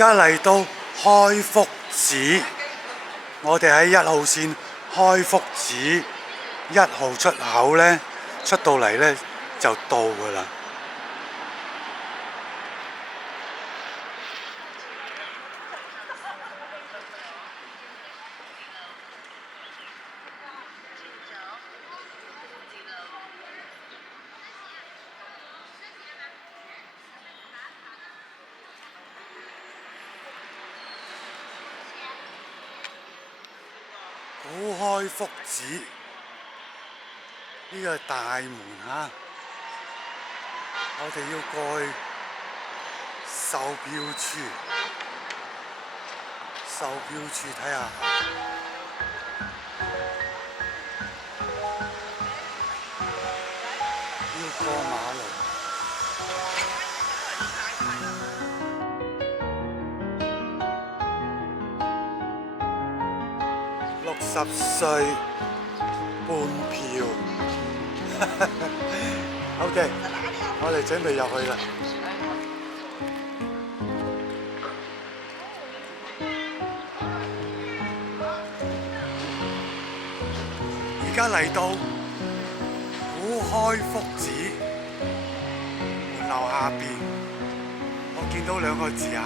家嚟到開福寺，我哋喺1號線開福寺1號出口呢，出到嚟呢就到㗎喇。古開福寺呢個係大門嚇，我哋要過去售票處，睇下。要過馬路。60歲半票，OK， 我哋準備入去啦。而家嚟到古開福寺門樓下邊，我見到2個字嚇，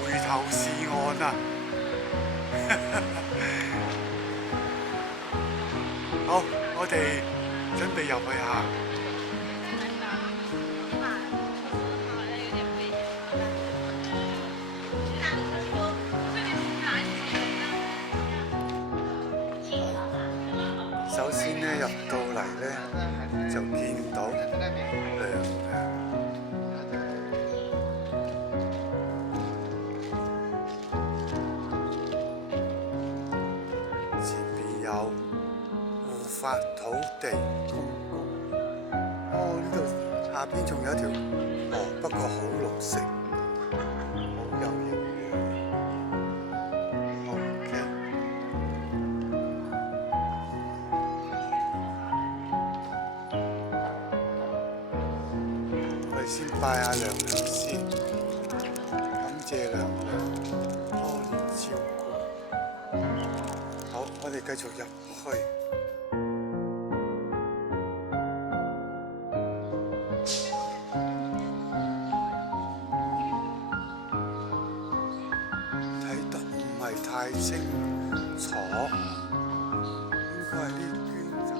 回頭是岸啊！好，我哋準備入去下。首先呢，入到嚟呢，就見到娘娘。護法土地公公，呢度下邊仲有一條，不過好綠色，好有營養。OK， 我哋先拜下娘娘先，感謝娘娘多年照顧。好，我哋繼續入去。太清楚，應該係呢邊就。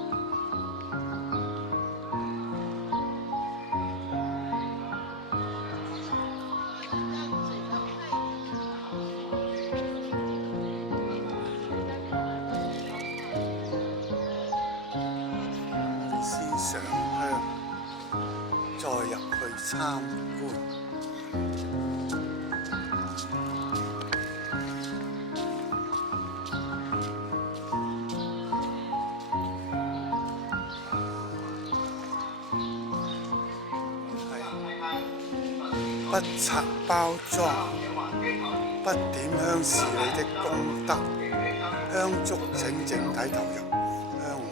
我哋先上香，再入去參觀。不拆包裝，不點香是你的功德，香燭請整體投入香爐。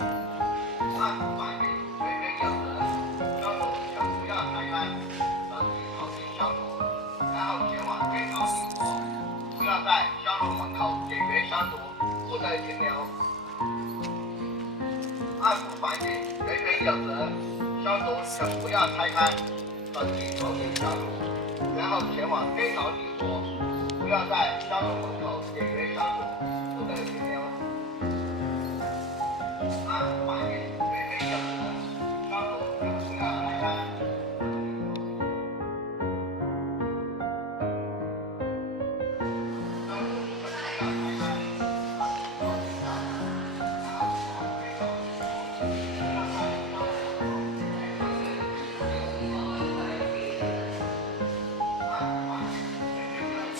不要在香爐門口點燃香燭，不得停留。按部反應，人人有責，香爐不要拆開，整體投入香爐。然後前往更高地火，不要在香爐門口點燃香燭，不得停留。按反應，人人有責，香爐不要拆開。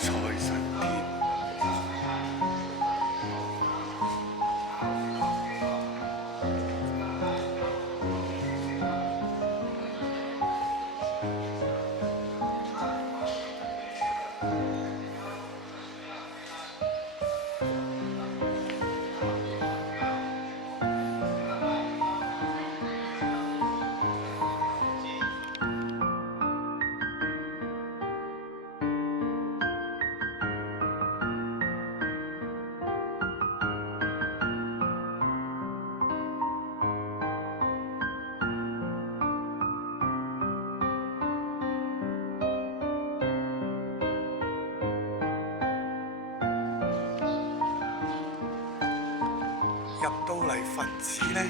財神殿。入到嚟佛寺咧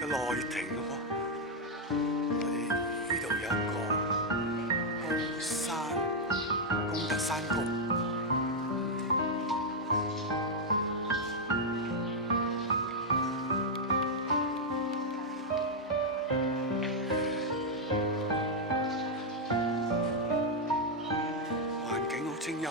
嘅內庭咯喎，我哋呢度有一個高山功德山谷，環境好清幽啊！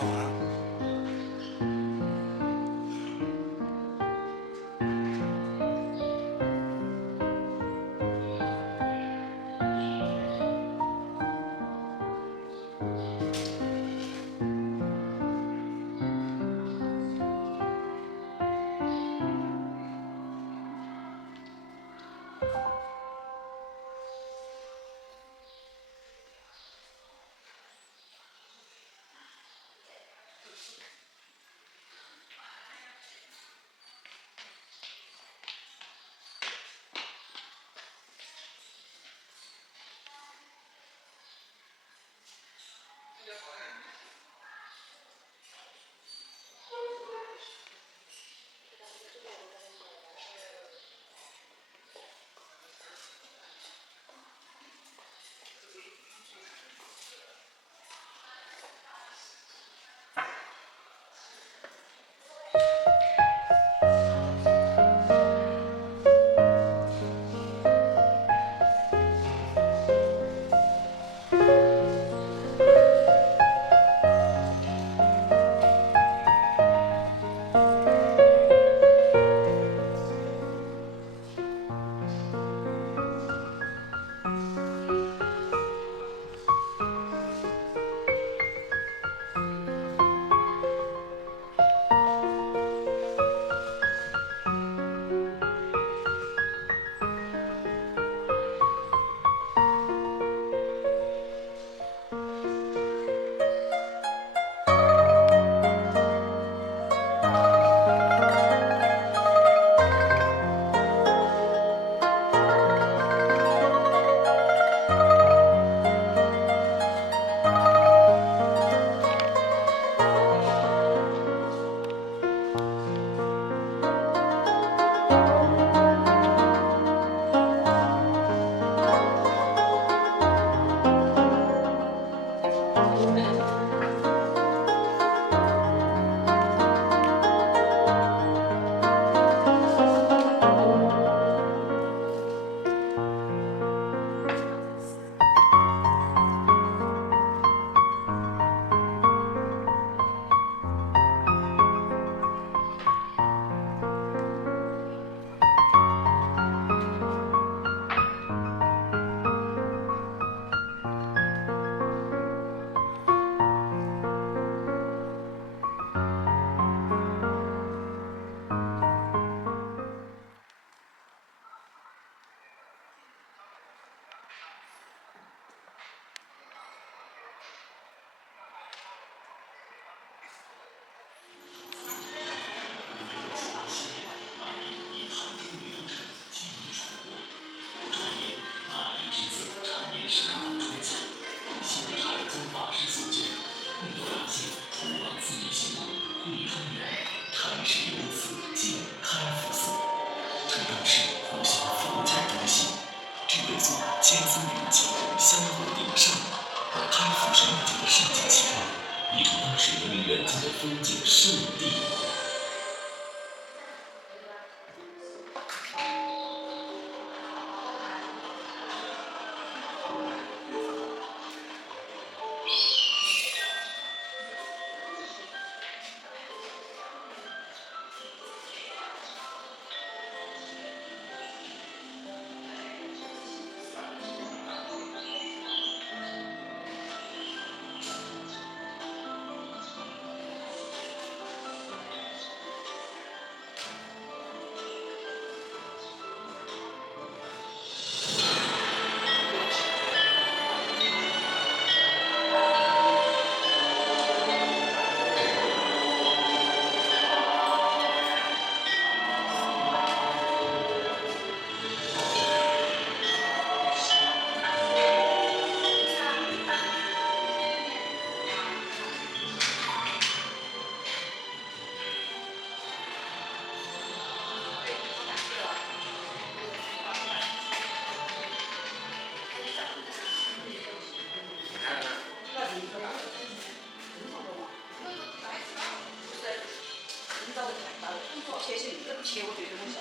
早就太大了，切起这个切我觉得我小，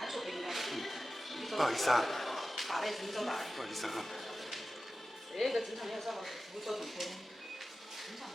按说不应该。不好意思啊，大的是你找大的。不好意思啊。这个正常要找个副手动车的，正常。